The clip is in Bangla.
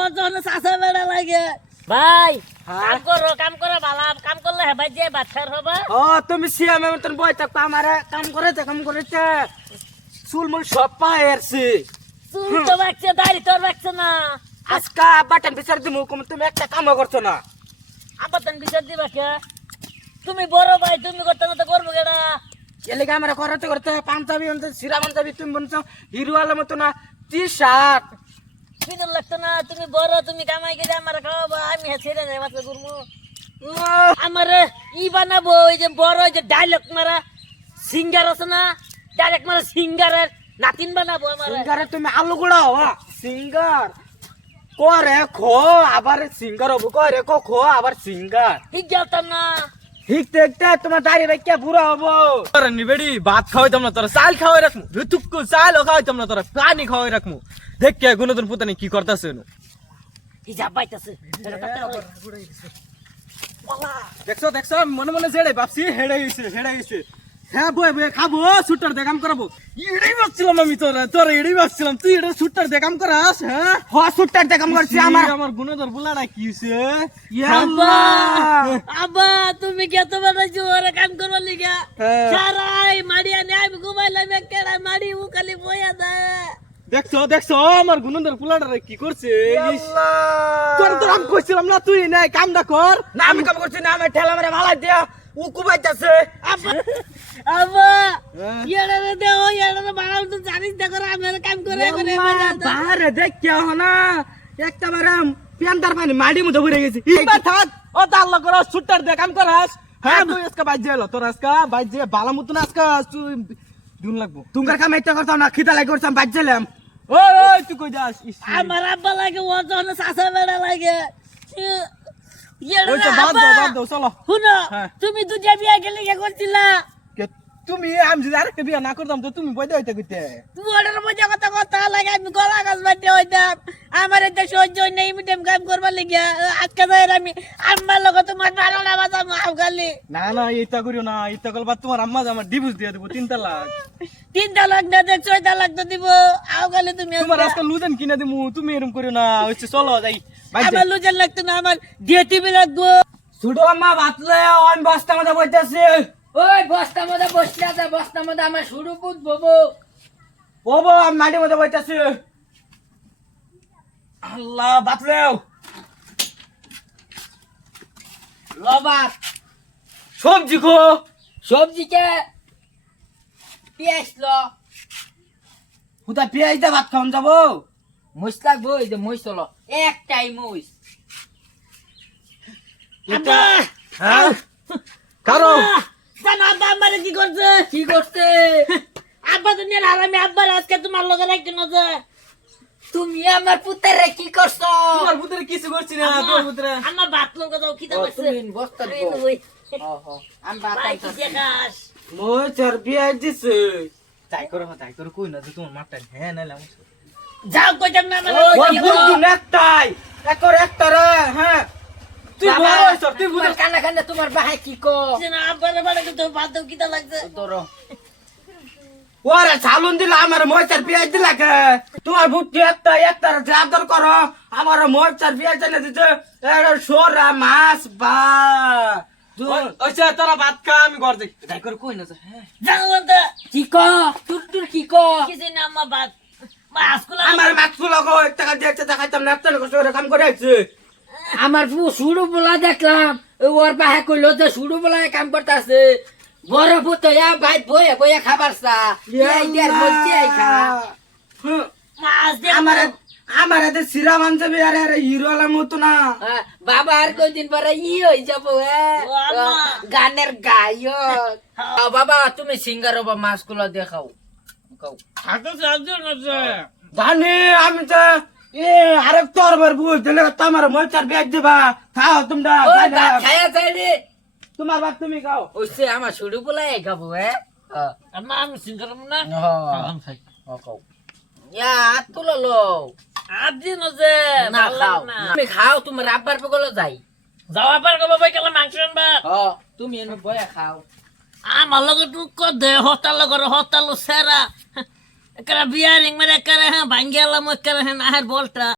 ওজন চাষা বেড়া লাগে ভাই কাম করো ভালো কাম করলে হে ভাই যে বাচ্চার হবে ও তুমি সিয়ামে মতন বই থাকতো আমারে কাম করেছে চুলমুল সব পায়েরছি চুল তো বাচ্চা দাড়ি তোর বাচ্চা না আজকা বাটন বিচার দিমু তুমি একটা কামও করছো না আপাতন বিচার দিবা কে তুমি বড় ভাই তুমি করতে না তো করবো কেডা এলাকা আমরা করতে পাঞ্জাবি সিরা পাঞ্জাবি তুমি বলছো হিরো আলম মতো না টি শার্ট বিদুর লাগতো না তুমি বড় তুমি কামাই করে আমার খাওয়াবো আমি ছেড়ে যাই মাত্র করবো আমার ই বানাবো ওই যে বড় ওই যে ডায়লগ মারা সিঙ্গার আছে না ডাইরেক্ট মারা সিঙ্গারের নাতিন বানাবো আমার সিঙ্গারে তুমি আলু গুড়া হওয়া সিঙ্গার করে খো আবার সিঙ্গার হবো করে খো আবার সিঙ্গার ঠিক গেলতাম না ঠিক দেখতে তোমার দাড়ি রেখে বুড়া হবো বেড়ি ভাত খাওয়াইতাম না তোরা চাল খাওয়াই রাখমু ঋতুক্কু চালও খাওয়াইতাম না তোরা পানি খাওয়াই রাখমু দেখ কে গুণতন পুতানি কি করতেছে হিজাব বাইতাছে দেখছো মনে মনে জেড়ে ভাবছি হেড়ে গেছে হ্যাঁ বই খাবো শুটার দেখাম করাবো এটাই ভাবছিলাম আমি তোরা এটাই ভাবছিলাম তুই এটা শুটার দেখাম করাস হ্যাঁ সুটটার দেখাম করছি আমার গুণধর বুলাটা কি হইছে আব্বা তুমি কত বানাইছো ওরে কাম করবার লিগা সারাই মাড়িয়া নে আমি ঘুমাইলাম কেডা মাড়ি ও খালি বইয়া দেয় দেখছো আমার গুণধর বুলাটা কি করছে তোর আমি কইছিলাম না তুই নাই কামটা কর না আমি কাম করছি না আমি ঠেলা মেরে ভালো দিয়া ও কুবাইতাছে আব্বা ইয়ারা দে ও ইয়ারা বানাও তো জানিস দেখো আমি কাম করে বারে দেখ কে হনা একটা বারাম পেন্টার পানি মাড়ি মধ্যে ভরে গেছে এইবার থাক ও তাল্লা করাস শুটার দেখাম করাস হ্যাঁ তুই আজকে বাইজ যাইলো তোর আজকে বাইজ যে বালা মতন আজকে তুই দিন লাগবো তোমার কাম একটা করতাম না খিদা লাগে করতাম বাজছিলাম ওই তুই কই যাস আমার আব্বা লাগে ওজন চাষা বেড়া লাগে ওইটা বাদ দাও চলো শুনো হ্যাঁ। তুমি দুটা বিয়া গেলে কে করছিলা তুমি আমি যদি আরেকটা বিয়া না করতাম তো তুমি বইতে হইতে কইতে তুমি ওটার মধ্যে কথা লাগে আমি গলা গাছ বাড়তে হইতাম আমার এটা সহ্য নেই মিটেম কাম করবার লেগিয়া আজকে যাই আমি আমার লোক তোমার 12টা বাজা মাফ খালি না এইটা করিও না এইটা করবা তোমার আম্মা আমার ডিভোর্স দিয়ে দেবো 3 লাখ 3 লাখ না দেখ 6 লাখ তো দিব আও খালি তুমি তোমার আজকে লুজেন কিনে দিমু তুমি এরকম করিও না হইছে চলো যাই আমার লুজের লাগতো না আমার দিয়ে টিভি লাগবো ছুটো আম্মা বাতলে অন বস্তা মধ্যে বইতাছে ওই বস্তার মধ্যে বসলে আছে বস্তার মধ্যে আমার শুরু পুত ববো ওবো আমি মাটির মধ্যে বইতাছে আল্লাহ বাতলেও লবাত সবজি খো সবজি কে পেঁয়াজ ল হুদা পেঁয়াজ দিয়ে ভাত খাওয়ান যাবো মুস লাগবো এই যে মুস হলো একটাই মুস এটা হ্যাঁ কারো জানো আব্বা আমারে কি করছে আব্বা তো নিয়ে হারামি আব্বার আজকে তোমার লগে রাখতে না যে তুমি আমার পুত্রে কি করছো তোমার পুত্রে কিছু করছি না তোর পুত্রে আমার ভাত লোক দাও কি দাও তুমি বস্তা দাও আমি ভাত খাইছি দেখাস মই চার পেঁয়াজ দিছে তাই করো কই না যে তোমার মাঠটা হ্যাঁ নাইলাম যাও কইতাম না আমার ওই বুদ্ধু নেকটাই একটা রে হ্যাঁ তুই বড় হইছ তুই বুঝছ কানা কানা তোমার ভাই কি কো না আব্বারে বাড়া তো ভাত দাও কি দা লাগছে ধরো ওরে চালুন দিলা আমার মই চার পেঁয়াজ দিলা কে তোমার বুদ্ধি একটা আদর করো আমার মই চার পেঁয়াজ দিলে দিতে সোরা মাছ বা আচ্ছা তোরা ভাত খা আমি ঘর যাই তাই করে কই না যে হ্যাঁ জানো বলতে কি কো তুই কি কো কিছু না আমার ভাত মাছগুলো আমার মাছগুলো গো টাকা দিয়ে দেখাইতাম না একটা করে কাম করে আছে আমার শুরু বলা দেখলাম ওর বাহে কইলো যে শুরু বলা কাম করতেছে বড় পুত ভাই বয়ে বয়ে খাবার চা বলছি আমার এতে সিরা মানছে আরে হিরো আলার মতো না বাবা আর কয়দিন পরে হয়ে যাবো গানের গায়ক বাবা তুমি সিঙ্গার হবা মাছগুলো দেখাও জানি আমি তো আরেক তোর বুঝ দিলে তোমার মই চার পেঁয়াজ দিবা খাও তোমরা খায়া চাইলে তোমার বাপ তুমি খাও ওইসে আমার শুরু বলে খাবো আমি সিঙ্গার না তুলো লো আপনি নজে না খাও তুমি খাও তুমি রাব্বার পগল যাই যাও আবার কবে বই কেলা মাংস আনবা তুমি এনে বয়া খাও আমার লগে টুক কো দে হতাল সেরা একরা বিয়ারিং মেরে করে হ্যাঁ ভাঙ্গিয়ালাম একরা হ্যাঁ আহের বলটা